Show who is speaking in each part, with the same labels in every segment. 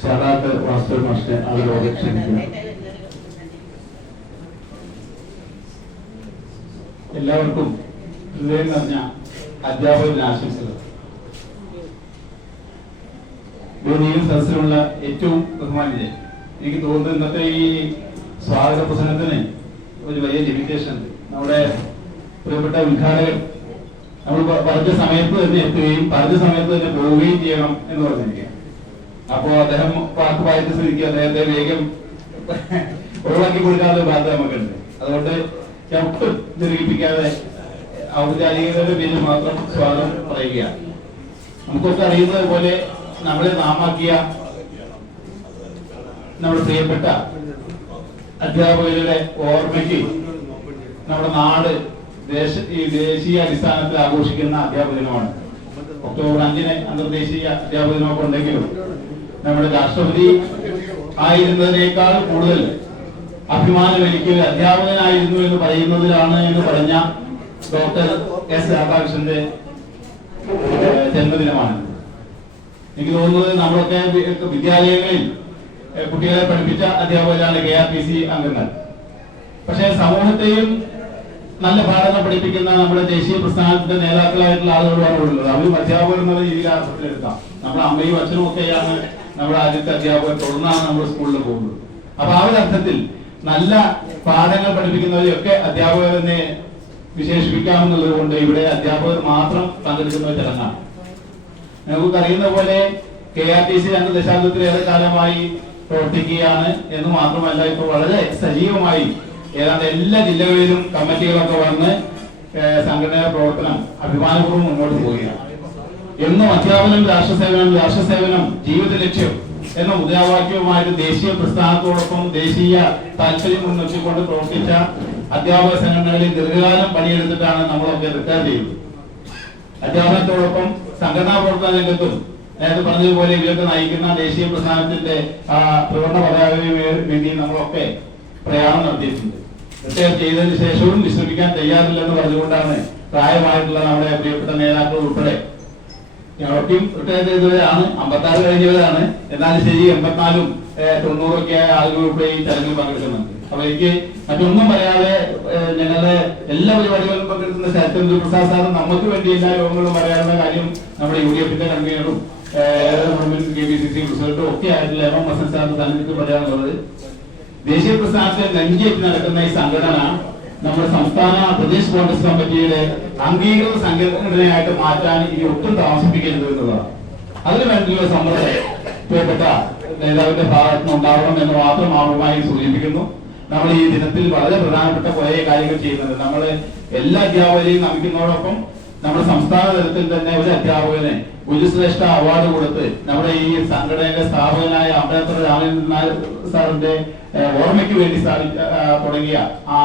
Speaker 1: ഷാദാത്ത് വാസ്തു മാഷിനെ അതിലോടെ ക്ഷണിക്കുക.
Speaker 2: എല്ലാവർക്കും ഹൃദയം നിറഞ്ഞ അധ്യാപകരുടെ ആശംസകൾ. വേദിയിൽ സദസ്സിലുള്ള ഏറ്റവും ബഹുമാനിതരെ എനിക്ക് തോന്നുന്നു ഇന്നത്തെ ഈ സ്വാഗത പ്രസംഗത്തിന് ഒരു വലിയ ലിമിറ്റേഷൻ ഉണ്ട്. നമ്മുടെ പ്രിയപ്പെട്ട ഉദ്ഘാടകൻ നമ്മൾ പറഞ്ഞ സമയത്ത് തന്നെ എത്തുകയും പറഞ്ഞ സമയത്ത് തന്നെ പോവുകയും ചെയ്യണം എന്ന് പറഞ്ഞിരിക്കുക അപ്പോ അദ്ദേഹം പാട്ട് വായിച്ച സ്ഥിതിക്ക് അദ്ദേഹത്തെ വേഗം ഒഴിവാക്കി കൊടുക്കാനുള്ള ബാധ്യത നമുക്കുണ്ട്. അതുകൊണ്ട് ചവിട്ട് ദീർഘിപ്പിക്കാതെ ഔപചാരികതയുടെ പേരിൽ മാത്രം സ്വാഗതം പറയുകയാണ്. നമുക്കൊക്കെ അറിയുന്നത് പോലെ നമ്മളെ നാമാക്കിയ നമ്മുടെ പ്രിയപ്പെട്ട അധ്യാപകരുടെ ഓർമ്മയ്ക്ക് നമ്മുടെ നാട് ദേശ ഈ ദേശീയ അടിസ്ഥാനത്തിൽ ആഘോഷിക്കുന്ന അധ്യാപക ദിനമാണ് ഒക്ടോബർ അഞ്ചിന് അന്തർദേശീയ അധ്യാപക ദിനമൊക്കെ ഉണ്ടെങ്കിലും നമ്മുടെ രാഷ്ട്രപതി ആയിരുന്നതിനേക്കാൾ കൂടുതൽ അഭിമാനം എനിക്ക് അധ്യാപകനായിരുന്നു എന്ന് പറയുന്നതിലാണ് എന്ന് പറഞ്ഞ ഡോക്ടർ എസ് രാധാകൃഷ്ണന്റെ ജന്മദിനമാണ്. എനിക്ക് തോന്നുന്നത് നമ്മളൊക്കെ വിദ്യാലയങ്ങളിൽ കുട്ടികളെ പഠിപ്പിച്ച അധ്യാപകരാണ് കെ ആർ പി സി അംഗങ്ങൾ. പക്ഷേ സമൂഹത്തെയും നല്ല പാഠങ്ങൾ പഠിപ്പിക്കുന്ന നമ്മുടെ ദേശീയ പ്രസ്ഥാനത്തിന്റെ നേതാക്കളായിട്ടുള്ള ആളുകളാണ് ഉള്ളത്. അവരും അധ്യാപകർ എന്നുള്ള രീതിയിൽ അർത്ഥത്തിലെടുക്കാം നമ്മുടെ അമ്മയും അച്ഛനും ഒക്കെയാണ് നമ്മുടെ ആദ്യത്തെ അധ്യാപകർ തുടർന്നാണ് നമ്മൾ സ്കൂളിൽ പോകുന്നത്. അപ്പൊ ആ ഒരു അർത്ഥത്തിൽ നല്ല പാഠങ്ങൾ പഠിപ്പിക്കുന്നവരെയൊക്കെ അധ്യാപകർ തന്നെ വിശേഷിപ്പിക്കാമെന്നുള്ളത് കൊണ്ട് ഇവിടെ അധ്യാപകർ മാത്രം പങ്കെടുക്കുന്ന ഒരു ചടങ്ങാണ്. നമുക്ക് അറിയുന്ന പോലെ കെ ആർ ടി സി രണ്ട് ദശാബ്ദത്തിലേറെ കാലമായി പ്രവർത്തിക്കുകയാണ് എന്ന് മാത്രമല്ല ഇപ്പോൾ വളരെ സജീവമായി ഏതാണ്ട് എല്ലാ ജില്ലകളിലും കമ്മിറ്റികളൊക്കെ വന്ന് സംഘടനാ പ്രവർത്തനം അഭിമാനപൂർവം മുന്നോട്ട് പോവുകയാണ്. എന്നും അധ്യാപനം രാഷ്ട്രസേവനം രാഷ്ട്രസേവനം ജീവിത ലക്ഷ്യം എന്ന മുദ്രാവാക്യവുമായിട്ട് ദേശീയ പ്രസ്ഥാനത്തോടൊപ്പം ദേശീയ താല്പര്യം മുൻനിർത്തിക്കൊണ്ട് പ്രവർത്തിച്ച അധ്യാപക സംഘടനകളിൽ ദീർഘകാലം പണിയെടുത്തിട്ടാണ് നമ്മളൊക്കെ റിട്ടയർ ചെയ്യുന്നത്. അധ്യാപനത്തോടൊപ്പം സംഘടനാ പ്രവർത്തന രംഗത്തും നേരത്തെ പറഞ്ഞതുപോലെ ഇവരൊക്കെ നയിക്കുന്ന ദേശീയ പ്രസ്ഥാനത്തിന്റെ ആ പ്രകടന പതാകയ്ക്ക് വേണ്ടി നമ്മളൊക്കെ പ്രയാണം നടത്തിയിട്ടുണ്ട്. റിട്ടയർ ചെയ്തതിന് ശേഷവും വിശ്രമിക്കാൻ തയ്യാറില്ലെന്ന് പറഞ്ഞുകൊണ്ടാണ് പ്രായമായിട്ടുള്ള നമ്മുടെ പ്രിയപ്പെട്ട നേതാക്കൾ ഉൾപ്പെടെ ഞങ്ങളൊക്കെയും റിട്ടയർ ചെയ്തവരാണ് അമ്പത്താറ് കഴിഞ്ഞവരാണ്. എന്നാലും ശരി എൺപത്തിനാലും തൊണ്ണൂറൊക്കെ ആളുകൾ ഉൾപ്പെടെ ഈ ചടങ്ങിൽ പങ്കെടുക്കുന്നുണ്ട്. അപ്പൊ എനിക്ക് മറ്റൊന്നും പറയാതെ ഞങ്ങളുടെ എല്ലാ പരിപാടികളിലും പങ്കെടുക്കുന്ന ശരത്ചന്ദ്ര പ്രസാദ് സാറും നമുക്ക് വേണ്ടി എല്ലാ യോഗങ്ങളും പറയാനുള്ള കാര്യം നമ്മുടെ യു ഡി എഫിന്റെ കൺവീനറും കെ പി സി സി പ്രസിഡന്റും ഒക്കെ ആയിട്ടുള്ള എം എം ഹസൻ സാറിന്റെ സാന്നിധ്യത്തിൽ പറയാനുള്ളത്. ദേശീയ പ്രസ്ഥാനത്തെ ലഞ്ചേറ്റ് നടക്കുന്ന ഈ സംഘടന നമ്മുടെ സംസ്ഥാന പ്രദേശ് കോൺഗ്രസ് കമ്മിറ്റിയുടെ അംഗീകൃത സംഘടനയായിട്ട് മാറ്റാൻ ഇനി ഒട്ടും താമസിപ്പിക്കരുത് എന്നുള്ളതാണ്. അതിനു വേണ്ടിയുള്ള സമ്മർദ്ദം പ്രിയപ്പെട്ട നേതാവിന്റെ ഭാഗത്ത് നിന്ന് ഉണ്ടാവണം എന്ന് മാത്രം ആമുഖമായി സൂചിപ്പിക്കുന്നു. നമ്മൾ ഈ ദിനത്തിൽ വളരെ പ്രധാനപ്പെട്ട കുറെ കാര്യങ്ങൾ ചെയ്യുന്നുണ്ട്. നമ്മൾ എല്ലാ അധ്യാപകരെയും നമിക്കുന്നതോടൊപ്പം നമ്മുടെ സംസ്ഥാന തലത്തിൽ തന്നെ ഒരു അധ്യാപകന് ഗുരുശ്രേഷ്ഠ അവാർഡ് കൊടുത്ത് നമ്മുടെ ഈ സംഘടനയുടെ സ്ഥാപകനായ അംബേദ്കർ രാമചന്ദ്രൻ സാറിന്റെ ഓർമ്മയ്ക്ക് വേണ്ടി സ്ഥാപിച്ച തുടങ്ങിയ ആ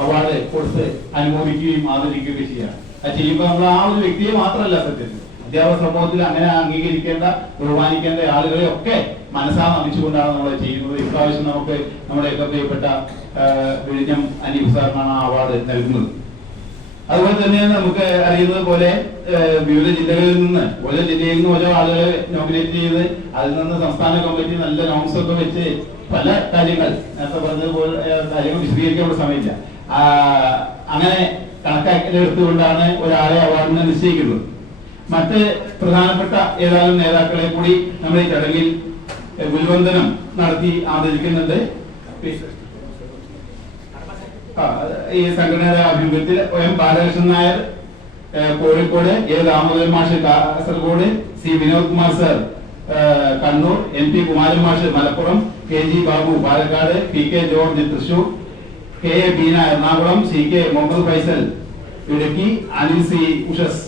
Speaker 2: അവാർഡ് കൊടുത്ത് അനുമോദിക്കുകയും ആദരിക്കുകയും ചെയ്യാം. അത് ചെയ്യുമ്പോൾ നമ്മൾ ആ ഒരു വ്യക്തിയെ മാത്രമല്ല സത്യത്തിൽ അധ്യാപക സമൂഹത്തിൽ അങ്ങനെ അംഗീകരിക്കേണ്ട ബഹുമാനിക്കേണ്ട ആളുകളെ ഒക്കെ മനസ്സാ നമിച്ചുകൊണ്ടാണ് നമ്മൾ ചെയ്യുന്നത്. ഇപ്രാവശ്യം നമുക്ക് നമ്മുടെ ഏറ്റവും പ്രിയപ്പെട്ട വിഴിഞ്ഞം അനീഫ് സാറിനാണ് ആ അവാർഡ് നൽകുന്നത്. അതുപോലെ തന്നെ നമുക്ക് അറിയുന്നത് പോലെ വിവിധ ജില്ലകളിൽ നിന്ന് ഓരോ ജില്ലയിൽ നിന്ന് ഓരോ ആളുകളെ നോമിനേറ്റ് ചെയ്ത് അതിൽ നിന്ന് സംസ്ഥാന കമ്മിറ്റി നല്ല നോംസ് ഒക്കെ വെച്ച് പല കാര്യങ്ങൾ നേരത്തെ പറഞ്ഞതുപോലെ കാര്യങ്ങൾ വിശദീകരിക്കാനുള്ള സമയമില്ല. അങ്ങനെ കണക്കാക്കിയെടുത്തുകൊണ്ടാണ് ഒരാളെ അവാർഡിന് നിശ്ചയിക്കുന്നത്. മറ്റ് പ്രധാനപ്പെട്ട ഏതാനും നേതാക്കളെ കൂടി നമ്മൾ ഈ ചടങ്ങിൽ ഗുരുവന്ദനം നടത്തി ആദരിക്കുന്നുണ്ട്. ഈ സംഘടനയുടെ ആഭിമുഖ്യത്തിൽ എം ബാലകൃഷ്ണൻ നായർ കോഴിക്കോട് എ ദാമോദരൻ മാഷ് Kasaragod C Vinod Kumar sir Kannur M P Kumaran മാഷ് Malappuram K G Babu Palakkad P K George Thrissur K A Beena Ernakulam C K Muhammad Faisal Idukki Anil C Ushas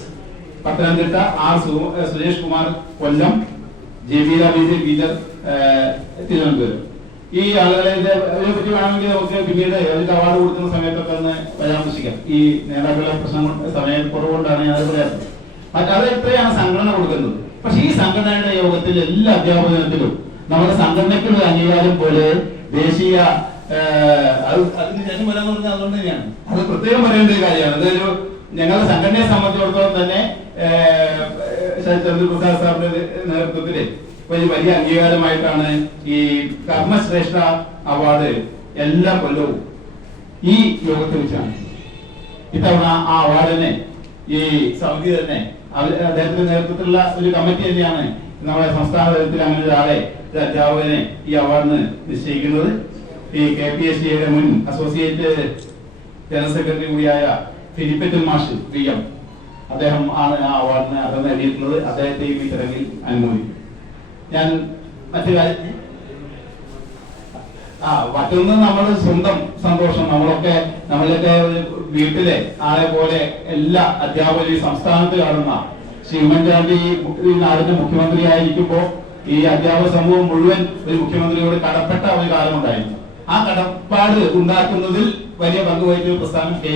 Speaker 2: Pathanamthitta R Suresh Kumar Kollam Jameela beige ഏ, തിരുവനന്തപുരം. ഈ ആളുകളെ പറ്റി വേണമെങ്കിൽ നമുക്ക് പിന്നീട് അതിന്റെ award കൊടുക്കുന്ന സമയത്തൊക്കെ ഒന്ന് പരാമർശിക്കാം. ഈ നേതാക്കളുടെ പ്രശ്നം കൊണ്ട് സമയക്കുറവുകൊണ്ടാണ് ഞാൻ പറയാത്തത്. മറ്റത് എത്രയാണ് സംഘടന കൊടുക്കുന്നത്? പക്ഷെ ഈ സംഘടനയുടെ യോഗത്തിൽ എല്ലാ അധ്യാപക ദിനത്തിലും നമ്മുടെ സംഘടനയ്ക്കുള്ള അംഗീകാരം പോലെ ദേശീയ അത് അതിന് അത് പ്രത്യേകം പറയേണ്ട ഒരു കാര്യമാണ്. അതൊരു ഞങ്ങളുടെ സംഘടനയെ സംബന്ധിച്ചിടത്തോളം തന്നെ ചന്ദ്രപ്രസാദ് സാറിന്റെ നേതൃത്വത്തിൽ വലിയ വലിയ അംഗീകാരമായിട്ടാണ് ഈ കർമ്മശ്രേഷ്ഠ അവാർഡ് എല്ലാ കൊല്ലവും ഈ യോഗത്തെ വെച്ചാണ്. ഇത്തവണ ആ അവാർഡിനെ ഈ സമിതി തന്നെ അദ്ദേഹത്തിന്റെ നേതൃത്വത്തിലുള്ള ഒരു കമ്മിറ്റി തന്നെയാണ് നമ്മുടെ സംസ്ഥാന തലത്തിൽ അങ്ങനെ ഒരാളെ ഒരു അധ്യാപകനെ ഈ അവാർഡിന് നിശ്ചയിക്കുന്നത്. ഈ കെ പി എസ് ഡിയുടെ മുൻ അസോസിയേറ്റ് ജനറൽ സെക്രട്ടറി കൂടിയായ ഫിലിപ്പറ്റൽ മാഷ് വി എം. അദ്ദേഹം ആണ് ആ അവാർഡിന് അർഹം നേടിയിട്ടുള്ളത്. അദ്ദേഹത്തെയും ഈ ചടങ്ങിൽ അനുമോദിക്കും. ഞാൻ മറ്റു ആ മറ്റൊന്ന് നമ്മൾ സ്വന്തം സന്തോഷം. നമ്മളൊക്കെ നമ്മളൊക്കെ വീട്ടിലെ ആളെ പോലെ എല്ലാ അധ്യാപകരും സംസ്ഥാനത്ത് കാണുന്ന ശ്രീ ഉമ്മൻചാണ്ടി ഈ നാടിന്റെ മുഖ്യമന്ത്രി ആയിരിക്കുമ്പോ ഈ അധ്യാപക സമൂഹം മുഴുവൻ ഒരു മുഖ്യമന്ത്രിയോട് കടപ്പെട്ട ഒരു കാലമുണ്ടായിരുന്നു ആ കടപ്പാട് ഉണ്ടാക്കുന്നതിൽ വലിയ പങ്ക് വഹിച്ച പ്രസ്ഥാനം K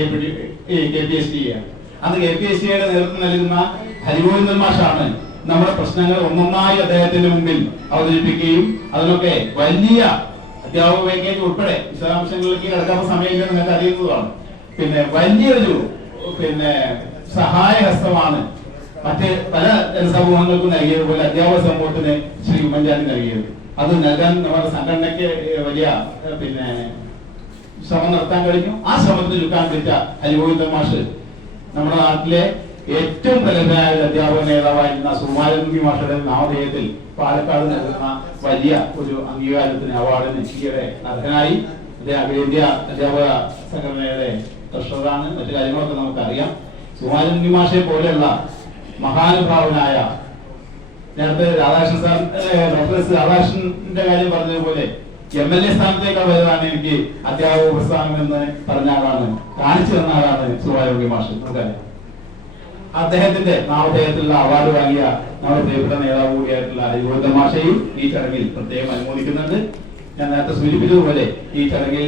Speaker 2: K P S T ആണ്. അന്ന് കെ പി എസ് ടിയുടെ നേതൃത്വം നൽകുന്ന ഹരിഗോവിന്ദൻ മാഷാണ് നമ്മുടെ പ്രശ്നങ്ങൾ ഒന്നൊന്നായി അദ്ദേഹത്തിന്റെ മുമ്പിൽ അവതരിപ്പിക്കുകയും അതിനൊക്കെ വലിയ അധ്യാപക പാക്കേജ് ഉൾപ്പെടെ വിശദാംശങ്ങളിലേക്ക് കിടക്കാത്ത സമയമില്ല നിങ്ങൾക്ക് അറിയുന്നതാണ്. പിന്നെ വലിയൊരു പിന്നെ സഹായഹസ്തമാണ് മറ്റ് പല ജനസമൂഹങ്ങൾക്കും നൽകിയതുപോലെ അധ്യാപക സമൂഹത്തിന് ശ്രീ ഉമ്മൻചാണ്ടി നൽകിയത്. അത് നൽകാൻ നമ്മുടെ സംഘടനയ്ക്ക് വലിയ പിന്നെ ശ്രമം നടത്താൻ കഴിഞ്ഞു. ആ ശ്രമത്തിൽ ചുക്കാൻ പറ്റ ഹരിഗോവിന്ദൻ മാഷ് നമ്മുടെ നാട്ടിലെ ഏറ്റവും പ്രഗത്ഭനായ അധ്യാപക നേതാവായിരുന്ന സുമാരി മാഷയുടെ നാമധേയത്തിൽ പാലക്കാട് നൽകുന്ന വലിയ ഒരു അംഗീകാരത്തിന് അവാർഡിന് ഈയിടെ അർഹനായി. അഖിലേന്ത്യാ അധ്യാപക സംഘടനയുടെ ട്രഷറാണ് മറ്റു കാര്യങ്ങളൊക്കെ നമുക്കറിയാം. സുമാരി മാഷയെ പോലെയുള്ള മഹാനുഭാവനായ നേരത്തെ രാധാകൃഷ്ണൻ സാർ ഡോക്ടർ രാധാകൃഷ്ണന്റെ കാര്യം പറഞ്ഞതുപോലെ എം എൽ എ സ്ഥാനത്തേക്കാൾ വലുതാണ് എനിക്ക് അധ്യാപക പ്രസ്ഥാനം എന്ന് പറഞ്ഞ ആളാണ് കാണിച്ചു തന്ന ആളാണ് സുവാരോഗ്യ മാഷ്. നമുക്കറിയാം അദ്ദേഹത്തിന്റെ നാമധേയത്തിലുള്ള അവാർഡ് വാങ്ങിയ നമ്മുടെ പ്രിയപ്പെട്ട നേതാവ് കൂടിയായിട്ടുള്ള ഹരിഗോവിന്ദ മാഷയും ഈ ചടങ്ങിൽ പ്രത്യേകം അനുമോദിക്കുന്നുണ്ട്. ഞാൻ നേരത്തെ സൂചിപ്പിച്ചതുപോലെ ഈ ചടങ്ങിൽ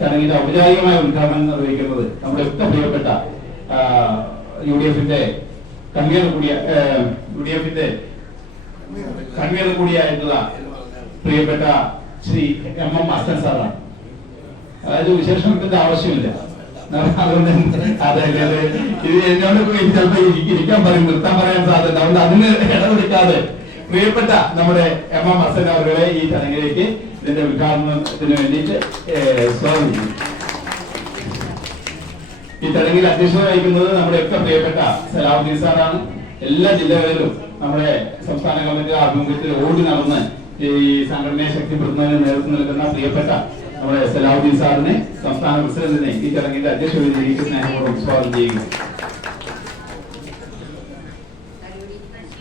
Speaker 2: ചടങ്ങിന്റെ ഔപചാരികമായ ഉദ്ഘാടനം നിർവഹിക്കുന്നത് നമ്മുടെ ഒക്കെ പ്രിയപ്പെട്ട യു ഡി എഫിന്റെ കൂടിയായിട്ടുള്ള പ്രിയപ്പെട്ട ശ്രീ എം എം അസ്തൻ സാറാണ്. അതായത് വിശേഷണത്തിന്റെ ആവശ്യമില്ല. ഇത് എന്നോട് ഇരിക്കാൻ പറയും നിർത്താൻ പറയാൻ സാധ്യത അതുകൊണ്ട് അതിന് ഇടപെടുക്കാതെ പ്രിയപ്പെട്ട നമ്മുടെ എം എം അസൻ അവരുടെ ഈ ചടങ്ങിലേക്ക് ഇതിന്റെ ഉദ്ഘാടനത്തിന് വേണ്ടിയിട്ട് സ്വാഗതം ചെയ്യുന്നു. ഈ ചടങ്ങിൽ അധ്യക്ഷത വഹിക്കുന്നത് നമ്മുടെ ഒക്കെ പ്രിയപ്പെട്ട സലാഹുദ്ദീൻ സാറാണ്. എല്ലാ ജില്ലകളിലും നമ്മുടെ സംസ്ഥാന ഗവൺമെന്റ് ആഭിമുഖ്യത്തിൽ ഓടി നടന്ന് ഈ സംഘടനയെ ശക്തിപ്പെടുത്തുന്നതിന് നേതൃത്വം നൽകുന്ന പ്രിയപ്പെട്ട നമ്മുടെ സലാഹുദ്ദീൻ സാറിനെ സംസ്ഥാന പ്രസിഡന്റിനെ ഈ ചടങ്ങിന്റെ അധ്യക്ഷതയിലേക്ക് സ്നേഹപൂർവം സ്വാഗതം ചെയ്യുന്നു.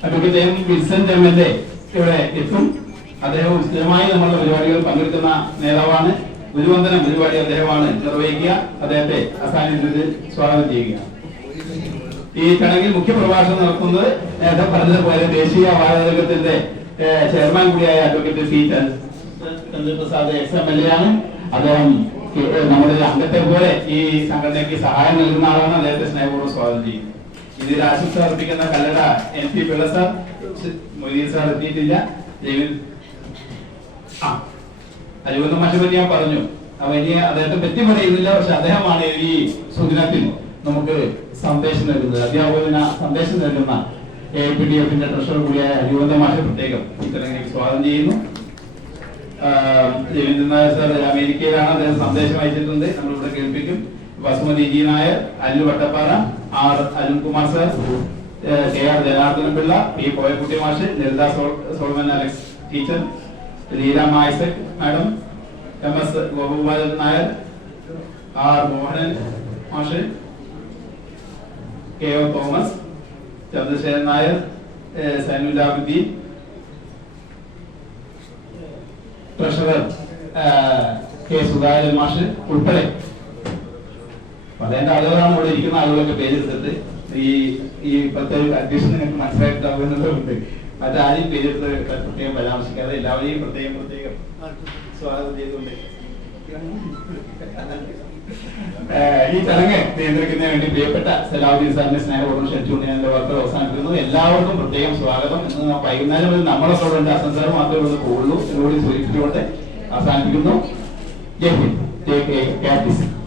Speaker 2: Advocate Vincent M L A ഇവിടെ എത്തും. അദ്ദേഹം സ്ഥിരമായി നമ്മളുടെ പരിപാടികൾ പങ്കെടുക്കുന്ന നേതാവാണ്. ഗുരുവന്ദനം പരിപാടി അദ്ദേഹമാണ് നിർവഹിക്കുക അദ്ദേഹത്തെ അസാന്നിധ്യത്തിൽ സ്വാഗതം ചെയ്യുക. ഈ ചടങ്ങിൽ മുഖ്യപ്രഭാഷണം നടത്തുന്നത് നേരത്തെ പറഞ്ഞതുപോലെ ദേശീയ വാതകത്തിന്റെ ചെയർമാൻ കൂടിയായ advocate C Chandraprasad ex M L A ആണ്. അദ്ദേഹം നമ്മുടെ അംഗത്തെ പോലെ ഈ സംഘടനയ്ക്ക് സഹായം നൽകുന്ന ആളാണ്. അദ്ദേഹത്തെ സ്നേഹപൂർവം സ്വാഗതം ചെയ്യുന്നത് ഇതിൽ ആശംസ അർപ്പിക്കുന്ന Kallada M P Pillai sir Moideen sir എത്തിയിട്ടില്ല. ജെവിൻ ആ. അരുവന്ന മാഷെ ഞാൻ പറഞ്ഞു. അപ്പൊ ഇനി അദ്ദേഹത്തെ പറ്റി പറയുന്നില്ല പക്ഷെ അദ്ദേഹമാണ് ഈ സുദിനത്തിൽ നമുക്ക് സന്ദേശം നൽകുന്നത്. അധ്യാപകന സന്ദേശം നൽകുന്ന എ പി ഡി എഫിന്റെ ട്രഷറർ കൂടിയായ അരിവന്ത മാഷ പ്രത്യേകം ചടങ്ങിലേക്ക് സ്വാഗതം ചെയ്യുന്നു. സാർ അമേരിക്കയിലാണ് അദ്ദേഹം സന്ദേശം അയച്ചിട്ടുണ്ട്. നമ്മളിവിടെ കേൾപ്പിക്കും. Vasumathi G Nair Allu Vattappara R Arunkumar sir K R Janardhanan Pillai P Koyakutty മാഷ് ലളിത സോൾ- സോൾമൻ Alex teacher Leela മായസക് madam M S Gopakumaran Nair R Mohanan മാഷ് K O Thomas Chandrasekharan Nair Zainul Abideen treasurer K Sudhakaran മാഷ് ഉൾപ്പെടെ. പറയേണ്ട ആളുകളാണ് ഇവിടെ ഇരിക്കുന്ന ആളുകളൊക്കെ പേരെടുത്തിട്ട് ഈ ഈ പ്രത്യേക അഡ്മിഷൻ നിങ്ങൾക്ക് മനസ്സിലാക്കാവുന്നതുകൊണ്ട് മറ്റാരെയും പേരെടുത്ത് പ്രത്യേകം പരാമർശിക്കാതെ എല്ലാവരെയും പ്രത്യേകം പ്രത്യേകം സ്വാഗതം ചെയ്തുകൊണ്ട്. ഈ ചടങ്ങ് നിയന്ത്രിക്കുന്നതിന് വേണ്ടി പ്രിയപ്പെട്ട സലാഹുദ്ദീൻ സാറിന്റെ സ്നേഹപൂർവം ക്ഷണിച്ചുകൊണ്ട് ഞാൻ വാർത്തകൾ അവസാനിപ്പിക്കുന്നു. എല്ലാവർക്കും പ്രത്യേകം സ്വാഗതം. എന്ന് വൈകുന്നേരം മുതൽ നമ്മളെ ഇവിടെ ഉണ്ട് അസംസാർ മാത്രമേ ഉള്ളൂ എന്നുകൂടി സൂചിപ്പിച്ചുകൊണ്ട് അവസാനിപ്പിക്കുന്നു. ജയ് ഹിന്ദ്. ജയ് കെ.